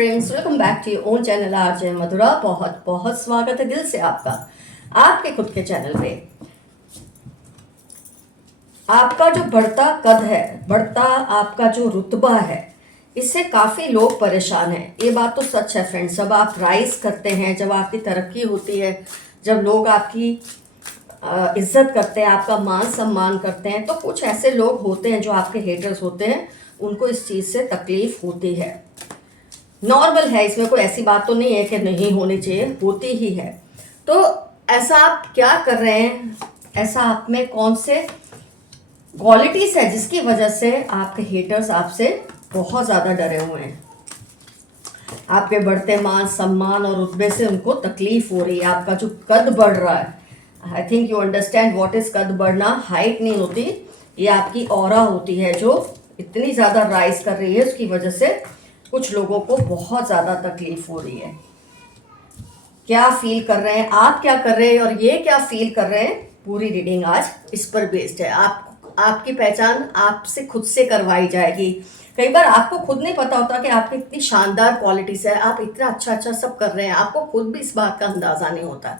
Friends, welcome back to your own channel RJ Madhura. बहुत बहुत स्वागत है दिल से आपका आपके खुद के चैनल पे। आपका जो बढ़ता कद है, बढ़ता आपका जो रुतबा है, इससे काफ़ी लोग परेशान हैं। ये बात तो सच है फ्रेंड्स। जब आप राइज करते हैं, जब आपकी तरक्की होती है, जब लोग आपकी इज्जत करते हैं, आपका मान सम्मान करते हैं, तो कुछ ऐसे लोग होते हैं जो आपके हेटर्स होते हैं, उनको इस चीज़ से तकलीफ होती है। नॉर्मल है, इसमें कोई ऐसी बात तो नहीं है कि नहीं होनी चाहिए, होती ही है। तो ऐसा आप क्या कर रहे हैं, ऐसा आप में कौन से क्वालिटीज है जिसकी वजह से आपके हेटर्स आपसे बहुत ज़्यादा डरे हुए हैं? आपके बढ़ते मान सम्मान और रुतबे से उनको तकलीफ हो रही है। आपका जो कद बढ़ रहा है, I think you understand what is कद बढ़ना। हाइट नहीं होती, ये आपकी ऑरा होती है जो इतनी ज़्यादा राइज कर रही है, उसकी वजह से कुछ लोगों को बहुत ज़्यादा तकलीफ हो रही है। क्या फील कर रहे हैं, आप क्या कर रहे हैं और ये क्या फील कर रहे हैं, पूरी रीडिंग आज इस पर बेस्ड है। आपकी पहचान आपसे खुद से करवाई जाएगी। कई बार आपको खुद नहीं पता होता कि आपकी इतनी शानदार क्वालिटीज है, आप इतना अच्छा अच्छा सब कर रहे हैं, आपको खुद भी इस बात का अंदाजा नहीं होता।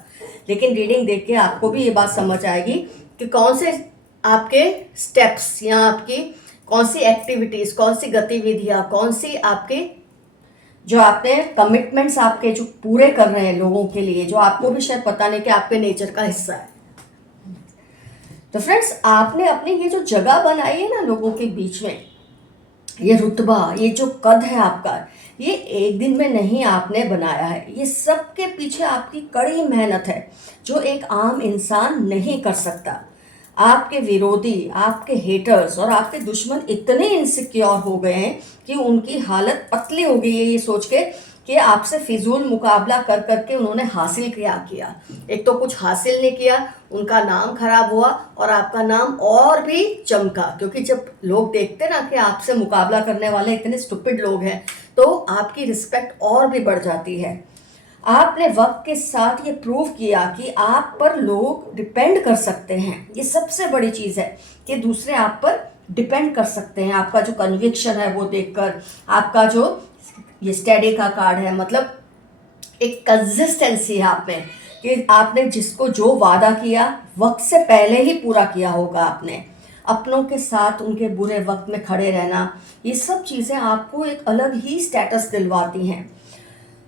लेकिन रीडिंग देख के आपको भी ये बात समझ आएगी कि कौन से आपके स्टेप्स या आपकी कौन सी एक्टिविटीज, कौन सी गतिविधियां, कौन सी आपके जो आपने कमिटमेंट्स आपके जो पूरे कर रहे हैं लोगों के लिए, जो आपको भी शायद पता नहीं कि आपके नेचर का हिस्सा है। तो फ्रेंड्स, आपने अपनी ये जो जगह बनाई है ना लोगों के बीच में, ये रुतबा, ये जो कद है आपका, ये एक दिन में नहीं आपने बनाया है। ये सब के पीछे आपकी कड़ी मेहनत है जो एक आम इंसान नहीं कर सकता। आपके विरोधी, आपके हेटर्स और आपके दुश्मन इतने इनसिक्योर हो गए हैं कि उनकी हालत पतली हो गई है ये सोच के कि आपसे फिजूल मुकाबला कर करके उन्होंने हासिल क्या किया। एक तो कुछ हासिल नहीं किया, उनका नाम खराब हुआ और आपका नाम और भी चमका। क्योंकि जब लोग देखते ना कि आपसे मुकाबला करने वाले इतने स्टूपिड लोग हैं, तो आपकी रिस्पेक्ट और भी बढ़ जाती है। आपने वक्त के साथ ये प्रूव किया कि आप पर लोग डिपेंड कर सकते हैं। ये सबसे बड़ी चीज़ है कि दूसरे आप पर डिपेंड कर सकते हैं। आपका जो कन्विक्शन है वो देखकर, आपका जो ये स्टडी का कार्ड है, मतलब एक कंसिस्टेंसी है आप में कि आपने जिसको जो वादा किया वक्त से पहले ही पूरा किया होगा। आपने अपनों के साथ उनके बुरे वक्त में खड़े रहना, ये सब चीज़ें आपको एक अलग ही स्टेटस दिलवाती हैं।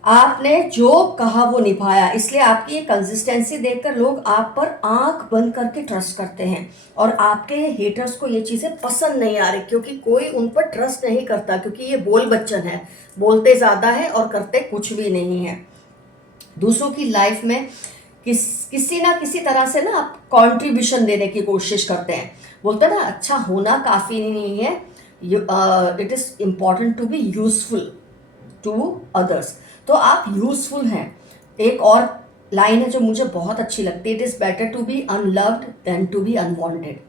आपने जो कहा वो निभाया, इसलिए आपकी ये कंसिस्टेंसी देखकर लोग आप पर आंख बंद करके ट्रस्ट करते हैं। और आपके हेटर्स को ये चीज़ें पसंद नहीं आ रही, क्योंकि कोई उन पर ट्रस्ट नहीं करता, क्योंकि ये बोल बच्चन है, बोलते ज़्यादा है और करते कुछ भी नहीं है। दूसरों की लाइफ में किसी ना किसी तरह से ना आप कंट्रीब्यूशन देने की कोशिश करते हैं। बोलते हैं ना, अच्छा होना काफ़ी नहीं है, it is important to be useful to others. तो आप यूजफुल हैं। एक और लाइन है जो मुझे बहुत अच्छी लगती है, it is better to be unloved than to be unwanted.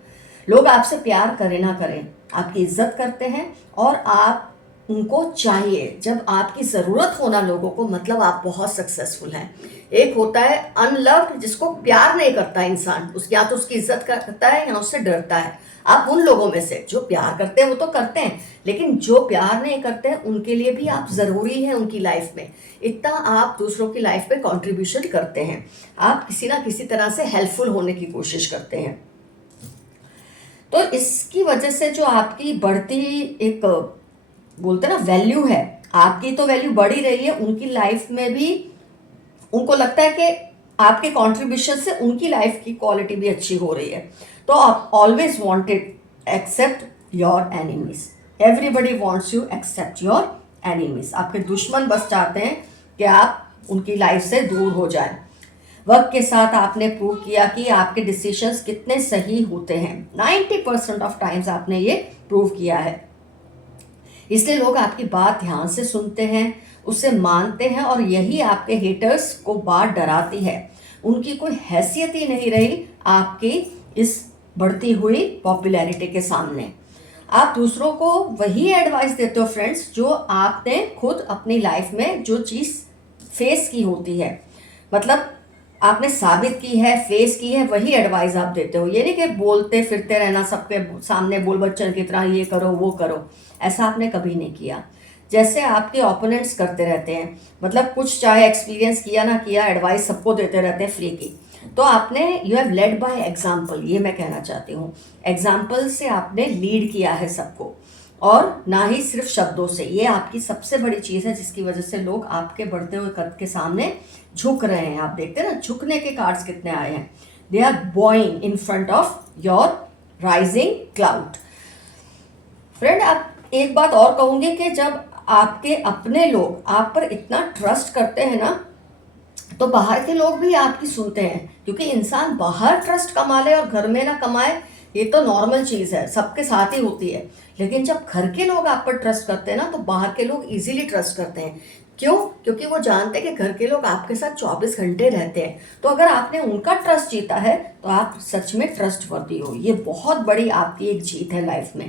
लोग आपसे प्यार करें ना करें, आपकी इज्जत करते हैं और आप उनको चाहिए। जब आपकी ज़रूरत हो ना लोगों को, मतलब आप बहुत सक्सेसफुल हैं। एक होता है अनलव्ड, जिसको प्यार नहीं करता इंसान, या तो उसकी इज्जत करता है या उससे डरता है। आप उन लोगों में से जो प्यार करते हैं वो तो करते हैं, लेकिन जो प्यार नहीं करते हैं उनके लिए भी आप ज़रूरी हैं उनकी लाइफ में। इतना आप दूसरों की लाइफ में कंट्रीब्यूशन करते हैं, आप किसी ना किसी तरह से हेल्पफुल होने की कोशिश करते हैं। तो इसकी वजह से जो आपकी बढ़ती एक बोलते ना वैल्यू है, आपकी तो वैल्यू बढ़ ही रही है, उनकी लाइफ में भी उनको लगता है कि आपके कंट्रीब्यूशन से उनकी लाइफ की क्वालिटी भी अच्छी हो रही है। तो आप always wanted except your enemies. Everybody wants you except your enemies. आपके दुश्मन बस चाहते हैं कि आप उनकी लाइफ से दूर हो जाएं। वक्त के साथ आपने प्रूव किया कि आपके डिसीजंस कितने सही होते हैं। 90% ऑफ टाइम्स आपने ये प्रूव किया है। इसलिए लोग आपकी बात ध्यान से सुनते हैं, उसे मानते हैं, और यही आपके हेटर्स को बात डराती है। उनकी कोई हैसियत ही नहीं रही आपकी इस बढ़ती हुई पॉपुलैरिटी के सामने। आप दूसरों को वही एडवाइस देते हो फ्रेंड्स जो आपने खुद अपनी लाइफ में जो चीज़ फेस की होती है, मतलब आपने साबित की है, फेस की है, वही एडवाइस आप देते हो। ये नहीं कि बोलते फिरते रहना सबके सामने बोल बच्चन की तरह ये करो वो करो, ऐसा आपने कभी नहीं किया। जैसे आपके ओपोनेंट्स करते रहते हैं, मतलब कुछ चाहे एक्सपीरियंस किया ना किया, एडवाइस सबको देते रहते हैं फ्री की। तो आपने you have led by example, ये मैं कहना चाहती हूँ। एग्जाम्पल से आपने लीड किया है सबको, और ना ही सिर्फ शब्दों से। ये आपकी सबसे बड़ी चीज़ है जिसकी वजह से लोग आपके बढ़ते हुए कद के सामने झुक रहे हैं। आप देखते हैं ना, झुकने के कार्ड्स कितने आए हैं। They are bowing in front of your rising cloud. Friend, आप एक बात और कहूँगी कि जब आपके अपने लोग आप पर इतना ट्रस्ट करते हैं ना, तो बाहर के लोग भी आपकी सुनते हैं। क्योंकि इंसान बाहर ट्रस्ट कमा ले और घर में ना कमाए, ये तो नॉर्मल चीज़ है, सबके साथ ही होती है। लेकिन जब घर के लोग आप पर ट्रस्ट करते हैं ना, तो बाहर के लोग इजीली ट्रस्ट करते हैं। क्यों? क्योंकि वो जानते हैं कि घर के लोग आपके साथ 24 घंटे रहते हैं। तो अगर आपने उनका ट्रस्ट जीता है तो आप सच में ट्रस्ट वर्दी हो। ये बहुत बड़ी आपकी एक जीत है लाइफ में,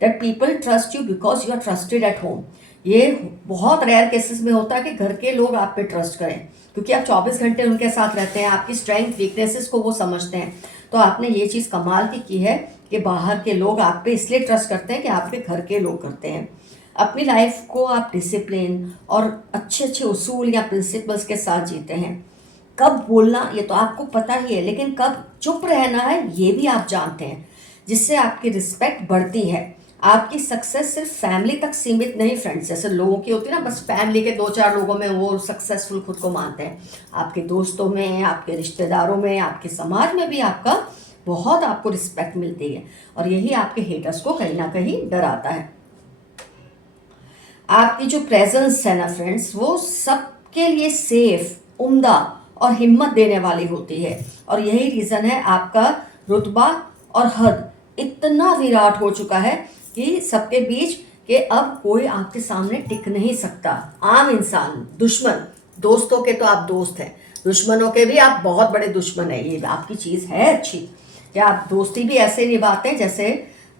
that people trust you because you are trusted at home. ये बहुत रेयर केसेस में होता है कि घर के लोग आप पे ट्रस्ट करें, क्योंकि आप 24 घंटे उनके साथ रहते हैं, आपकी स्ट्रेंथ वीकनेसेस को वो समझते हैं। तो आपने ये चीज़ कमाल की है कि बाहर के लोग आप पे इसलिए ट्रस्ट करते हैं कि आपके घर के लोग करते हैं। अपनी लाइफ को आप डिसिप्लिन और अच्छे अच्छे उसूल या प्रिंसिपल्स के साथ जीते हैं। कब बोलना ये तो आपको पता ही है, लेकिन कब चुप रहना है ये भी आप जानते हैं, जिससे आपकी रिस्पेक्ट बढ़ती है। आपकी सक्सेस सिर्फ फैमिली तक सीमित नहीं फ्रेंड्स, जैसे लोगों की होती है ना, बस फैमिली के 2-4 लोगों में वो सक्सेसफुल खुद को मानते हैं। आपके दोस्तों में, आपके रिश्तेदारों में, आपके समाज में भी आपका बहुत आपको रिस्पेक्ट मिलती है, और यही आपके हेटर्स को कहीं ना कहीं डराता है। आपकी जो प्रेजेंस है ना फ्रेंड्स, वो सबके लिए सेफ, उम्दा और हिम्मत देने वाली होती है। और यही रीज़न है आपका रुतबा और हद इतना विराट हो चुका है कि सबके बीच कि अब कोई आपके सामने टिक नहीं सकता। आम इंसान, दुश्मन, दोस्तों के तो आप दोस्त हैं, दुश्मनों के भी आप बहुत बड़े दुश्मन हैं। ये आपकी चीज़ है अच्छी कि आप दोस्ती भी ऐसे निभाते हैं जैसे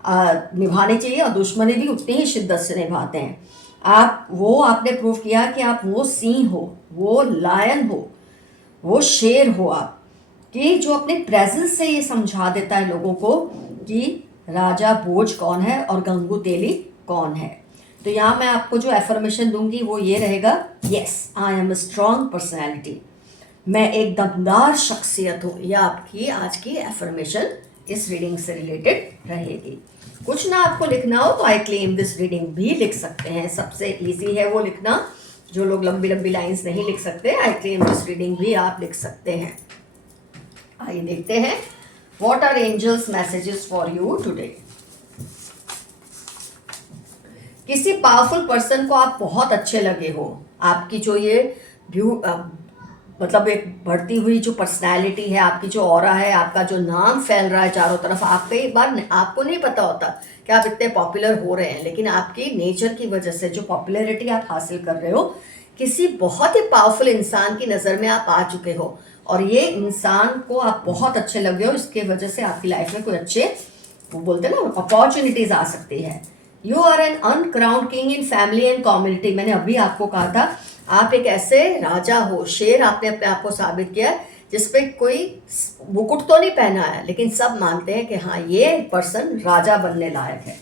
निभानी चाहिए, और दुश्मनी भी उतनी ही शिद्दत से निभाते हैं। आप वो आपने प्रूव किया कि आप वो सिंह हो, वो लायन हो, वो शेर हो आप, कि जो अपने प्रेजेंस से ये समझा देता है लोगों को कि राजा भोज कौन है और गंगू तेली कौन है। तो यहाँ मैं आपको जो एफर्मेशन दूंगी वो ये रहेगा, yes I am a strong personality, मैं एक दमदार शख्सियत हूँ। यह आपकी आज की एफर्मेशन इस रीडिंग से रिलेटेड रहेगी। कुछ ना आपको लिखना हो तो आई क्लेम दिस रीडिंग भी लिख सकते हैं, सबसे इजी है वो लिखना। जो लोग लंबी लंबी लाइंस नहीं लिख सकते, आई क्लेम दिस रीडिंग भी आप लिख सकते हैं। आइए देखते हैं what are angels messages for you today. किसी पावरफुल पर्सन को आप बहुत अच्छे लगे हो। आपकी जो ये मतलब एक बढ़ती हुई जो पर्सनैलिटी है, आपकी जो ऑरा है, आपका जो नाम फैल रहा है चारों तरफ, आप कई बार आपको नहीं पता होता कि आप इतने पॉपुलर हो रहे हैं, लेकिन आपकी नेचर की वजह से जो पॉपुलैरिटी आप हासिल कर रहे हो, किसी बहुत ही पावरफुल इंसान की नज़र में आप आ चुके हो, और ये इंसान को आप बहुत अच्छे लगे हो। इसके वजह से आपकी लाइफ में कोई अच्छे, वो बोलते हैं ना, अपॉर्चुनिटीज आ सकती है। You are an uncrowned king in family and community. मैंने अभी आपको कहा था आप एक ऐसे राजा हो, शेर आपने अपने आप को साबित किया जिसपे कोई मुकुट तो नहीं पहना है, लेकिन सब मानते हैं कि हाँ ये पर्सन राजा बनने लायक है।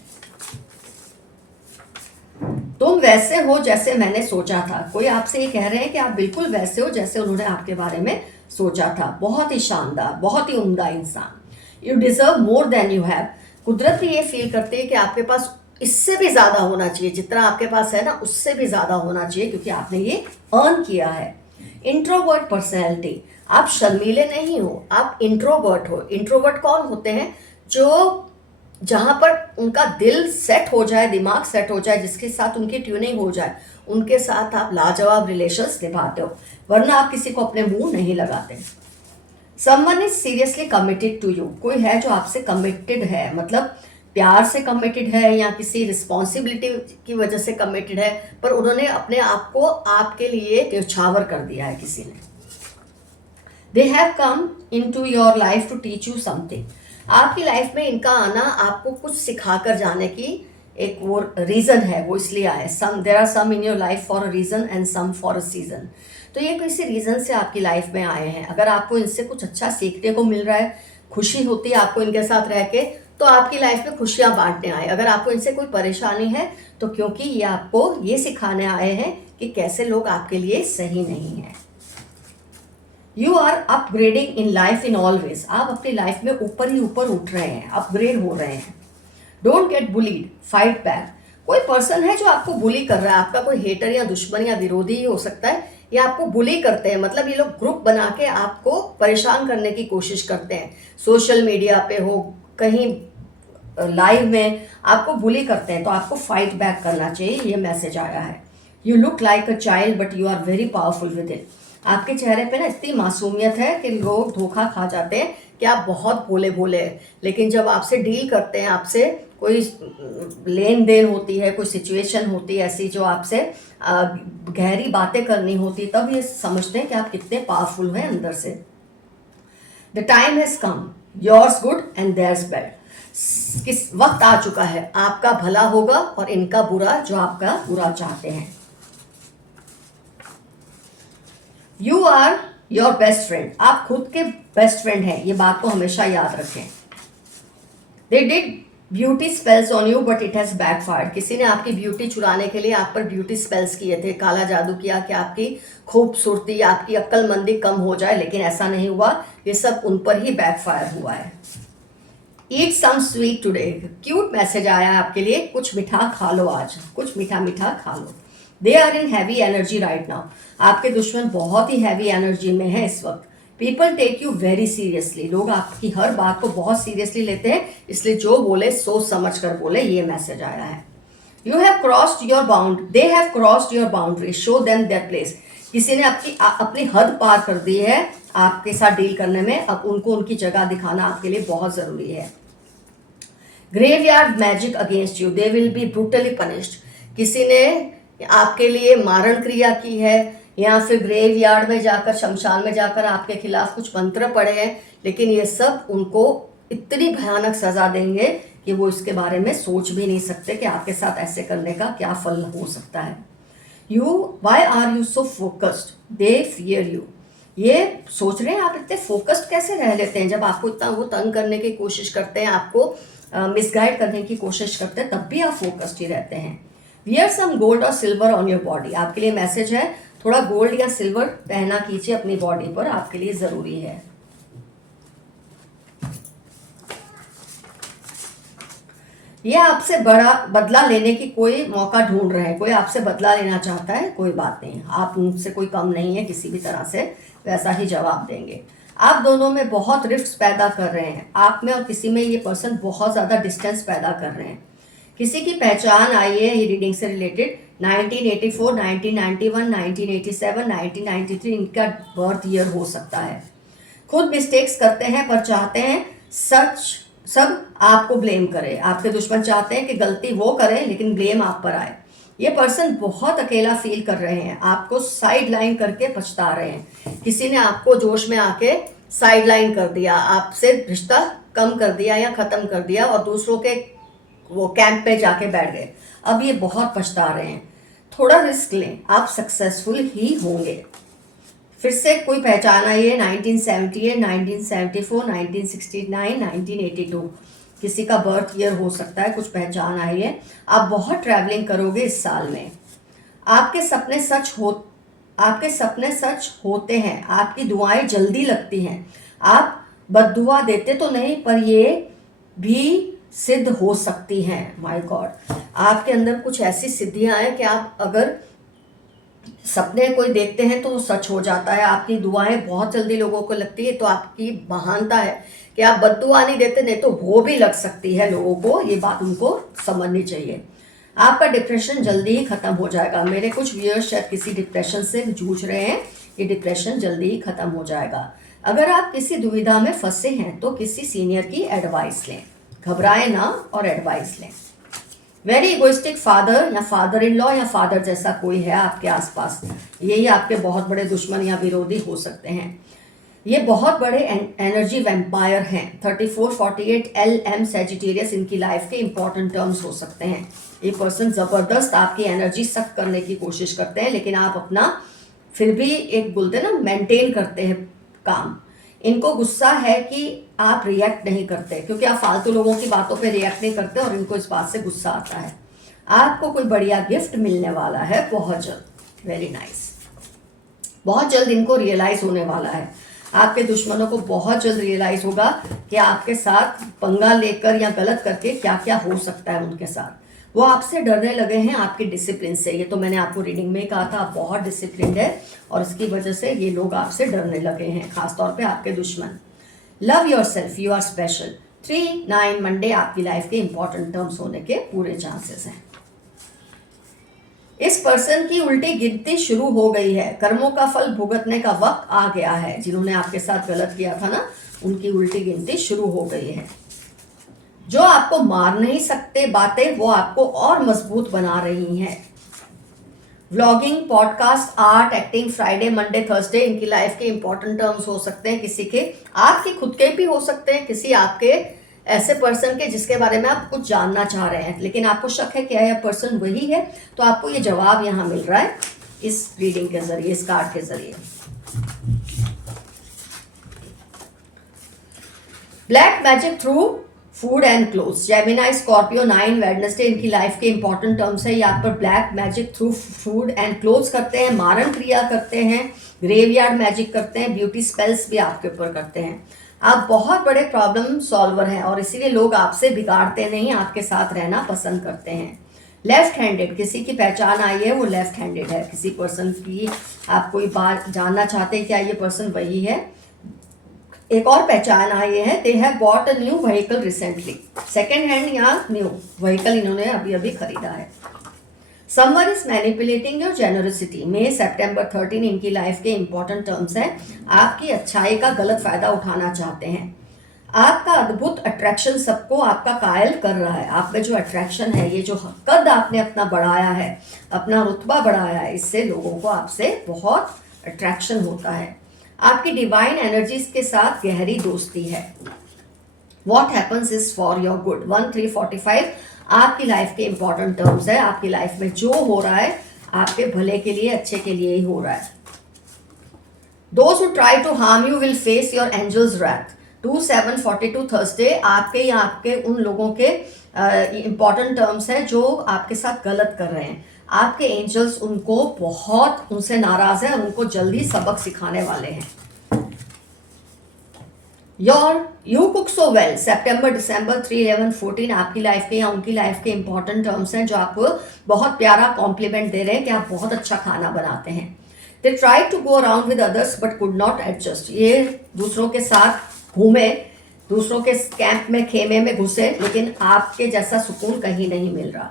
तुम वैसे हो जैसे मैंने सोचा था। कोई आपसे ये कह रहे हैं कि आप बिल्कुल वैसे हो जैसे उन्होंने आपके बारे में सोचा था। बहुत ही शानदार, बहुत ही उम्दा इंसान। You deserve more than you have. कुदरत भी ये फील करती है कि आपके पास इससे भी ज़्यादा होना चाहिए, जितना आपके पास है ना उससे भी ज़्यादा होना चाहिए, क्योंकि आपने ये अर्न किया है। इंट्रोवर्ट पर्सनैलिटी, आप शर्मीले नहीं हो, आप इंट्रोवर्ट हो। इंट्रोवर्ट कौन होते हैं? जो जहाँ पर उनका दिल सेट हो जाए, दिमाग सेट हो जाए, जिसके साथ उनकी ट्यूनिंग हो जाए, उनके साथ आप लाजवाब रिलेशंस निभाते हो, वरना आप किसी को अपने मुंह नहीं लगाते। Someone is seriously committed to you. कोई है जो आपसे कमिटेड है, मतलब प्यार से कमिटेड है या किसी रिस्पॉन्सिबिलिटी की वजह से कमिटेड है, पर उन्होंने अपने आप को आपके लिए न्यौछावर कर दिया है किसी ने। They have come into your life to teach you something. आपकी लाइफ में इनका आना आपको कुछ सिखा कर जाने की एक वो रीज़न है, वो इसलिए आए। Some there are some in your life for a reason and some for a season. तो ये किसी रीज़न से आपकी लाइफ में आए हैं। अगर आपको इनसे कुछ अच्छा सीखने को मिल रहा है, खुशी होती है आपको इनके साथ रह के, तो आपकी लाइफ में खुशियां बांटने आए। अगर आपको इनसे कोई परेशानी है तो क्योंकि ये आपको ये सिखाने आए हैं कि कैसे लोग आपके लिए सही नहीं हैं। You are upgrading in life in all ways. आप अपनी लाइफ में ऊपर ही ऊपर उठ रहे हैं, अपग्रेड हो रहे हैं। Don't get bullied, fight back. कोई पर्सन है जो आपको बुली कर रहा है, आपका कोई हेटर या दुश्मन या विरोधी ही हो सकता है, ये आपको बुली करते हैं। मतलब ये लोग ग्रुप बना के आपको परेशान करने की कोशिश करते हैं। सोशल मीडिया पे हो, कहीं लाइव में आपको बुली करते हैं, तो आपको फाइट बैक करना चाहिए। ये मैसेज आया है। You look like a child but you are very powerful within. आपके चेहरे पे ना इतनी मासूमियत है कि लोग धोखा खा जाते हैं कि आप बहुत भोले भोले हैं, लेकिन जब आपसे डील करते हैं, आपसे कोई लेन देन होती है, कोई सिचुएशन होती है ऐसी जो आपसे गहरी बातें करनी होती, तब ये समझते हैं कि आप कितने पावरफुल हैं अंदर से। The time has come, yours good and theirs bad. किस वक्त आ चुका है, आपका भला होगा और इनका बुरा, जो आपका बुरा चाहते हैं। You are your best friend. आप खुद के बेस्ट फ्रेंड हैं, ये बात को हमेशा याद रखें। They did beauty spells on you but it has backfired. किसी ने आपकी ब्यूटी चुराने के लिए आप पर ब्यूटी स्पेल्स किए थे, काला जादू किया कि आपकी खूबसूरती, आपकी अक्लमंदी कम हो जाए, लेकिन ऐसा नहीं हुआ। ये सब उन पर ही बैकफायर हुआ है। Eat some sweet today. Cute message आया है आपके लिए, कुछ मीठा खा लो आज, कुछ मीठा मीठा खा लो। They are in heavy energy right now. आपके दुश्मन बहुत ही हैवी एनर्जी में है इस वक्त। People take you very seriously. लोग आपकी हर बात को बहुत सीरियसली लेते हैं, इसलिए जो बोले सोच समझ कर बोले। ये मैसेज आया है। You have crossed your bound, they have crossed your boundary, show them their place. किसी ने अपनी हद पार कर दी है आपके साथ डील करने में, अब उनको उनकी जगह दिखाना आपके लिए बहुत जरूरी है। Graveyard magic against you, they will be brutally punished. किसी ने आपके लिए मारण क्रिया की है, या फिर ग्रेवयार्ड में जाकर, शमशान में जाकर आपके खिलाफ कुछ मंत्र पड़े हैं, लेकिन ये सब उनको इतनी भयानक सजा देंगे कि वो इसके बारे में सोच भी नहीं सकते कि आपके साथ ऐसे करने का क्या फल हो सकता है। Why are you so focused, they fear you. ये सोच रहे हैं आप इतने फोकस्ड कैसे रह लेते हैं, जब आपको इतना वो तंग करने की कोशिश करते हैं, आपको मिसगाइड करने की कोशिश करते हैं, तब भी आप फोकस्ड ही रहते हैं। वियर सम गोल्ड और सिल्वर ऑन योर बॉडी। आपके लिए मैसेज है, थोड़ा गोल्ड या सिल्वर पहना कीजिए अपनी बॉडी पर, आपके लिए जरूरी है। ये आपसे बड़ा बदला लेने की कोई मौका ढूंढ रहे हैं, कोई आपसे बदला लेना चाहता है, कोई बात नहीं, आप उनसे कोई कम नहीं है, किसी भी तरह से वैसा ही जवाब देंगे। आप दोनों में बहुत रिफ्ट्स पैदा कर रहे हैं, आप में और किसी में ये पर्सन बहुत ज़्यादा डिस्टेंस पैदा कर रहे हैं। किसी की पहचान आई है ये रीडिंग से रिलेटेड। 1984, 1991, 1987, 1993 इनका बर्थ ईयर हो सकता है। खुद मिस्टेक्स करते हैं पर चाहते हैं सच सब आपको ब्लेम करे। आपके दुश्मन चाहते हैं कि गलती वो करें लेकिन ब्लेम आप पर आए। ये पर्सन बहुत अकेला फील कर रहे हैं, आपको साइड लाइन करके पछता रहे हैं। किसी ने आपको जोश में आके साइड लाइन कर दिया, आपसे रिश्ता कम कर दिया या ख़त्म कर दिया और दूसरों के वो कैंप पे जाके बैठ गए। अब ये बहुत पछता रहे हैं। थोड़ा रिस्क लें, आप सक्सेसफुल ही होंगे। फिर से कोई पहचान आई है 1978, 1974, 1969, 1982। किसी का बर्थ ईयर हो सकता है, कुछ पहचान आई है। आप बहुत ट्रैवलिंग करोगे इस साल में। आपके सपने सच होते हैं, आपकी दुआएं जल्दी लगती हैं। आप बद्दुआ देते तो नहीं, पर ये भी सिद्ध हो सकती हैं। माय गॉड, आपके अंदर कुछ ऐसी सिद्धियां हैं कि आप अगर सपने कोई देखते हैं तो वो सच हो जाता है। आपकी दुआएं बहुत जल्दी लोगों को लगती है, तो आपकी महानता है कि आप बद्दुआ नहीं देते, नहीं तो वो भी लग सकती है लोगों को। ये बात उनको समझनी चाहिए। आपका डिप्रेशन जल्दी ही खत्म हो जाएगा। मेरे कुछ व्यूअर्स शायद किसी डिप्रेशन से जूझ रहे हैं, ये डिप्रेशन जल्दी ही खत्म हो जाएगा। अगर आप किसी दुविधा में फंसे हैं तो किसी सीनियर की एडवाइस लें, घबराएं ना और एडवाइस लें। वेरी इगोइस्टिक फादर या फादर इन लॉ या फादर जैसा कोई है आपके आसपास, यही आपके बहुत बड़े दुश्मन या विरोधी हो सकते हैं। ये बहुत बड़े एनर्जी वैम्पायर हैं। 34, 48 LM सेजिटेरियस इनकी लाइफ के इंपॉर्टेंट टर्म्स हो सकते हैं। ये पर्सन ज़बरदस्त आपकी एनर्जी सक करने की कोशिश करते हैं, लेकिन आप अपना फिर भी एक बोलते हैं ना मेंटेन करते हैं काम। इनको गुस्सा है कि आप रिएक्ट नहीं करते, क्योंकि आप फालतू लोगों की बातों पे रिएक्ट नहीं करते और इनको इस बात से गुस्सा आता है। आपको कोई बढ़िया गिफ्ट मिलने वाला है बहुत जल्द, वेरी नाइस। बहुत जल्द इनको रियलाइज होने वाला है, आपके दुश्मनों को बहुत जल्द रियलाइज होगा कि आपके साथ पंगा लेकर या गलत करके क्या क्या हो सकता है उनके साथ। वो आपसे डरने लगे हैं आपके डिसिप्लिन से। ये तो मैंने आपको रीडिंग में कहा था, आप बहुत डिसिप्लिन है और इसकी वजह से ये लोग आपसे डरने लगे हैं, खासतौर पे आपके दुश्मन। Love yourself, you are special. 3-9 Monday आपकी लाइफ के इंपॉर्टेंट टर्म्स होने के पूरे चांसेस हैं। इस पर्सन की उल्टी गिनती शुरू हो गई है, कर्मों का फल भुगतने का वक्त आ गया है। जिन्होंने आपके साथ गलत किया था ना, उनकी उल्टी गिनती शुरू हो गई है। जो आपको मार नहीं सकते बातें, वो आपको और मजबूत बना रही हैं। Vlogging, podcast, art, acting, Friday, Monday, Thursday इनकी लाइफ के इंपॉर्टेंट टर्म्स हो सकते हैं। किसी के आपके खुद के भी हो सकते हैं, किसी आपके ऐसे पर्सन के जिसके बारे में आप कुछ जानना चाह रहे हैं, लेकिन आपको शक है कि यह पर्सन वही है। तो आपको ये जवाब यहाँ मिल रहा है इस रीडिंग के जरिए, इस कार्ड के जरिए। Black magic through food and clothes, Gemini, Scorpio, 9 Wednesday इनकी लाइफ के इंपॉर्टेंट टर्म्स है। यहाँ पर black magic through food and clothes करते हैं, मारण क्रिया करते हैं, ग्रेवयार्ड मैजिक करते हैं, ब्यूटी स्पेल्स भी आपके ऊपर करते हैं। आप बहुत बड़े प्रॉब्लम सॉल्वर हैं और इसीलिए लोग आपसे बिगाड़ते नहीं, आपके साथ रहना पसंद करते हैं। लेफ्ट हैंडेड, किसी की पहचान आई है वो लेफ्ट हैंडेड है। किसी पर्सन की आप कोई बात जानना चाहते हैं, क्या ये पर्सन वही है। एक और पहचान आई है, they have bought a new vehicle recently. Second hand या न्यू व्हीकल इन्होंने अभी अभी खरीदा है। Someone is manipulating your generosity. May September 13 इनकी लाइफ के इंपॉर्टेंट टर्म्स हैं। आपकी अच्छाई का गलत फायदा उठाना चाहते हैं। आपका अद्भुत अट्रैक्शन सबको आपका कायल कर रहा है। आप में जो अट्रैक्शन है, ये जो कद आपने अपना बढ़ाया है, अपना रुतबा बढ़ाया है, इससे लोगों को आपसे बहुत अट्रैक्शन होता है। आपकी डिवाइन एनर्जीज के साथ गहरी दोस्ती है। What happens is for your good. 1345 आपकी लाइफ के इंपॉर्टेंट टर्म्स है। आपकी लाइफ में जो हो रहा है आपके भले के लिए, अच्छे के लिए ही हो रहा है। Those who try to harm you will face your angel's wrath। 2742 Thursday आपके या आपके उन लोगों के इंपॉर्टेंट टर्म्स हैं जो आपके साथ गलत कर रहे हैं। आपके एंजल्स उनको बहुत उनसे नाराज है और उनको जल्दी सबक सिखाने वाले हैं। You cook so well, September December 3-11-14 आपकी लाइफ के या उनकी लाइफ के इंपॉर्टेंट टर्म्स हैं जो आपको बहुत प्यारा कॉम्प्लीमेंट दे रहे हैं कि आप बहुत अच्छा खाना बनाते हैं। They try to go around with others but could not adjust. ये दूसरों के साथ घूमे, दूसरों के कैंप में, खेमे में घुसे, लेकिन आपके जैसा सुकून कहीं नहीं मिल रहा।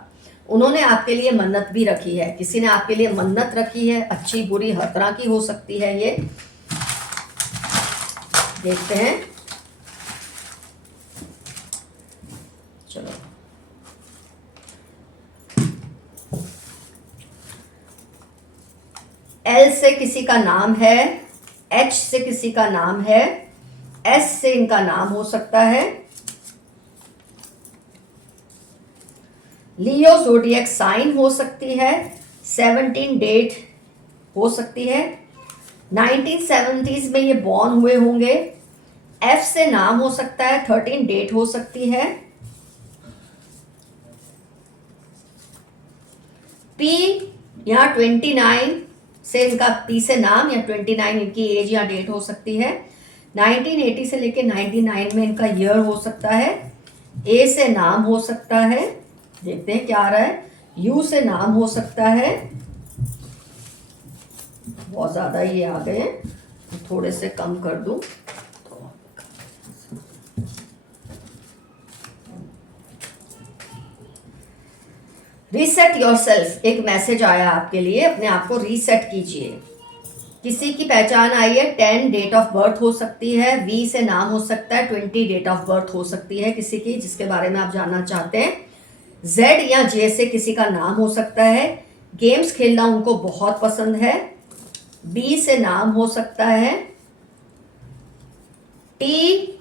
उन्होंने आपके लिए मन्नत भी रखी है। किसी ने आपके लिए मन्नत रखी है, अच्छी बुरी हर तरह की हो सकती है। ये देखते हैं, चलो। एल से किसी का नाम है, एच से किसी का नाम है, एस से इनका नाम हो सकता है। लियो ज़ोडिएक साइन हो सकती है। 17 डेट हो सकती है। 1970s में ये बॉर्न हुए होंगे। एफ से नाम हो सकता है। 13 डेट हो सकती है। पी यहाँ 29 से इनका, पी से नाम या 29 इनकी एज या डेट हो सकती है। 1980 से लेके 99 में इनका ईयर हो सकता है। ए से नाम हो सकता है, देखते हैं क्या आ रहा है। यू से नाम हो सकता है। बहुत ज़्यादा ये आ गए हैं, थोड़े से कम कर दूं। रीसेट योरसेल्फ, एक मैसेज आया आपके लिए, अपने आप को रीसेट कीजिए। किसी की पहचान आई है। 10 डेट ऑफ बर्थ हो सकती है। वी से नाम हो सकता है। 20 डेट ऑफ बर्थ हो सकती है किसी की जिसके बारे में आप जानना चाहते हैं। जेड या जे से किसी का नाम हो सकता है। गेम्स खेलना उनको बहुत पसंद है। बी से नाम हो सकता है। टी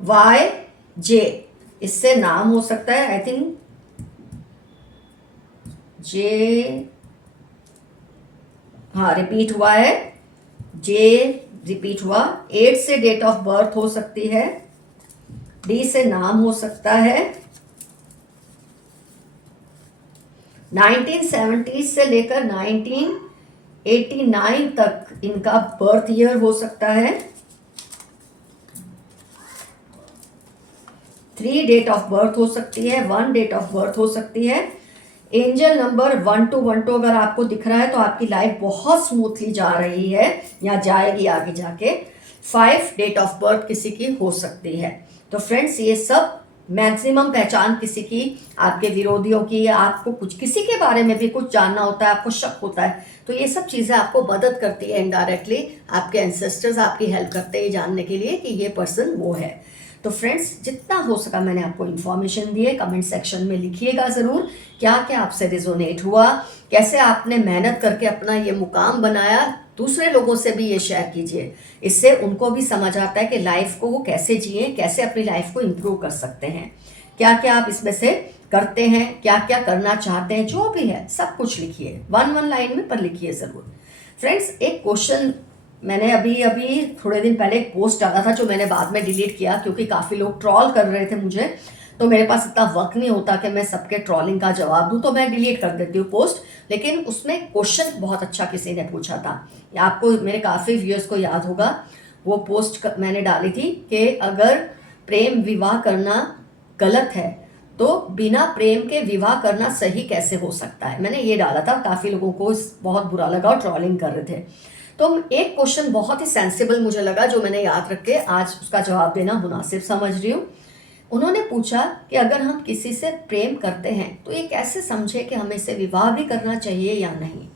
वाई जे, इससे नाम हो सकता है। आई थिंक जे, हाँ रिपीट हुआ है। जे रिपीट हुआ। 8 से डेट ऑफ बर्थ हो सकती है, डी से नाम हो सकता है, 1970 से लेकर 1989 तक इनका बर्थ ईयर हो सकता है, 3 डेट ऑफ बर्थ हो सकती है, 1 डेट ऑफ बर्थ हो सकती है। एंजल नंबर 1212 अगर आपको दिख रहा है तो आपकी लाइफ बहुत स्मूथली जा रही है या जाएगी आगे जाके। 5 डेट ऑफ बर्थ किसी की हो सकती है। तो फ्रेंड्स, ये सब मैक्सिमम पहचान किसी की, आपके विरोधियों की, या आपको कुछ किसी के बारे में भी कुछ जानना होता है, आपको शक होता है, तो ये सब चीज़ें आपको मदद करती है इनडायरेक्टली। आपके एंसेस्टर्स आपकी हेल्प करते हैं जानने के लिए कि ये पर्सन वो है। तो फ्रेंड्स, जितना हो सका मैंने आपको इन्फॉर्मेशन दी है। कमेंट सेक्शन में लिखिएगा ज़रूर क्या क्या आपसे रिजोनेट हुआ, कैसे आपने मेहनत करके अपना ये मुकाम बनाया। दूसरे लोगों से भी ये शेयर कीजिए, इससे उनको भी समझ आता है कि लाइफ को वो कैसे जिए, कैसे अपनी लाइफ को इम्प्रूव कर सकते हैं, क्या क्या आप इसमें से करते हैं, क्या क्या करना चाहते हैं, जो भी है सब कुछ लिखिए, 1 लाइन में पर लिखिए ज़रूर। फ्रेंड्स, एक क्वेश्चन मैंने अभी थोड़े दिन पहले एक पोस्ट डाला था जो मैंने बाद में डिलीट किया क्योंकि काफ़ी लोग ट्रॉल कर रहे थे मुझे, तो मेरे पास इतना वक्त नहीं होता कि मैं सबके ट्रॉलिंग का जवाब दूं, तो मैं डिलीट कर देती हूँ पोस्ट। लेकिन उसमें क्वेश्चन बहुत अच्छा किसी ने पूछा था, आपको मेरे काफ़ी व्यूअर्स को याद होगा। वो पोस्ट मैंने डाली थी कि अगर प्रेम विवाह करना गलत है तो बिना प्रेम के विवाह करना सही कैसे हो सकता है। मैंने ये डाला था, काफ़ी लोगों को बहुत बुरा लगा और ट्रॉलिंग कर रहे थे। तो एक क्वेश्चन बहुत ही सेंसिबल मुझे लगा जो मैंने याद रख के आज उसका जवाब देना मुनासिब समझ रही हूँ। उन्होंने पूछा कि अगर हम किसी से प्रेम करते हैं तो ये कैसे समझे कि हमें इससे विवाह भी करना चाहिए या नहीं।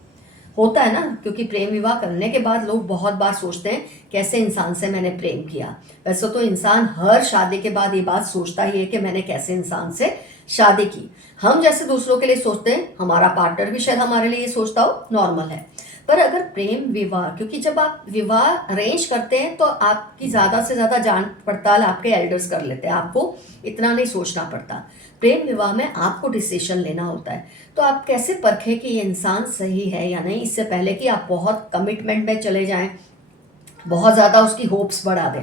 होता है ना, क्योंकि प्रेम विवाह करने के बाद लोग बहुत बार सोचते हैं कैसे इंसान से मैंने प्रेम किया। वैसे तो इंसान हर शादी के बाद ये बात सोचता ही है कि मैंने कैसे इंसान से शादी की। हम जैसे दूसरों के लिए सोचते हैं, हमारा पार्टनर भी शायद हमारे लिए सोचता हो, नॉर्मल है। पर अगर प्रेम विवाह, क्योंकि जब आप विवाह अरेंज करते हैं तो आपकी ज़्यादा से ज़्यादा जांच पड़ताल आपके एल्डर्स कर लेते हैं, आपको इतना नहीं सोचना पड़ता। प्रेम विवाह में आपको डिसीजन लेना होता है, तो आप कैसे परखें कि ये इंसान सही है या नहीं, इससे पहले कि आप बहुत कमिटमेंट में चले जाएं, बहुत ज़्यादा उसकी होप्स बढ़ा दें।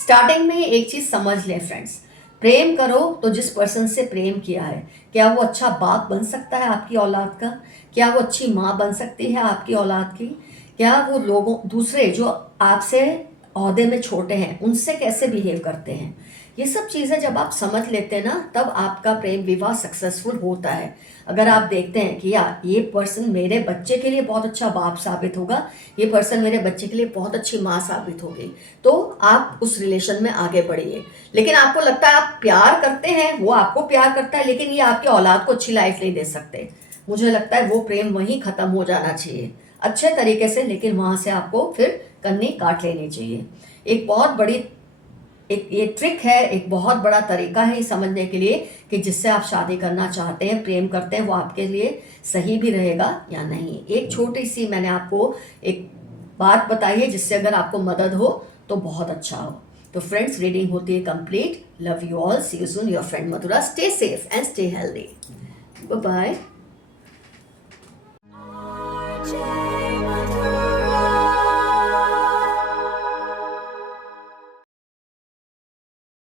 स्टार्टिंग में एक चीज़ समझ लें फ्रेंड्स, प्रेम करो तो जिस पर्सन से प्रेम किया है, क्या वो अच्छा बाप बन सकता है आपकी औलाद का, क्या वो अच्छी माँ बन सकती है आपकी औलाद की, क्या वो लोगों दूसरे जो आपसे ओहदे में छोटे हैं उनसे कैसे बिहेव करते हैं। ये सब चीज़ें जब आप समझ लेते हैं ना, तब आपका प्रेम विवाह सक्सेसफुल होता है। अगर आप देखते हैं कि यार ये पर्सन मेरे बच्चे के लिए बहुत अच्छा बाप साबित होगा, ये पर्सन मेरे बच्चे के लिए बहुत अच्छी माँ साबित होगी, तो आप उस रिलेशन में आगे बढ़िए। लेकिन आपको लगता है आप प्यार करते हैं, वो आपको प्यार करता है, लेकिन ये आपकी औलाद को अच्छी लाइफ नहीं दे सकते, मुझे लगता है वो प्रेम वहीं ख़त्म हो जाना चाहिए अच्छे तरीके से, लेकिन वहाँ से आपको फिर कन्नी काट लेनी चाहिए। एक बहुत बड़ी एक ये ट्रिक है, एक बहुत बड़ा तरीका है ये समझने के लिए कि जिससे आप शादी करना चाहते हैं, प्रेम करते हैं, वो आपके लिए सही भी रहेगा या नहीं। एक छोटी सी मैंने आपको एक बात बताई है जिससे अगर आपको मदद हो तो बहुत अच्छा हो। तो फ्रेंड्स, रीडिंग होती है complete. Love you all, see you soon, your friend Madhura. Stay safe and stay healthy. Bye bye.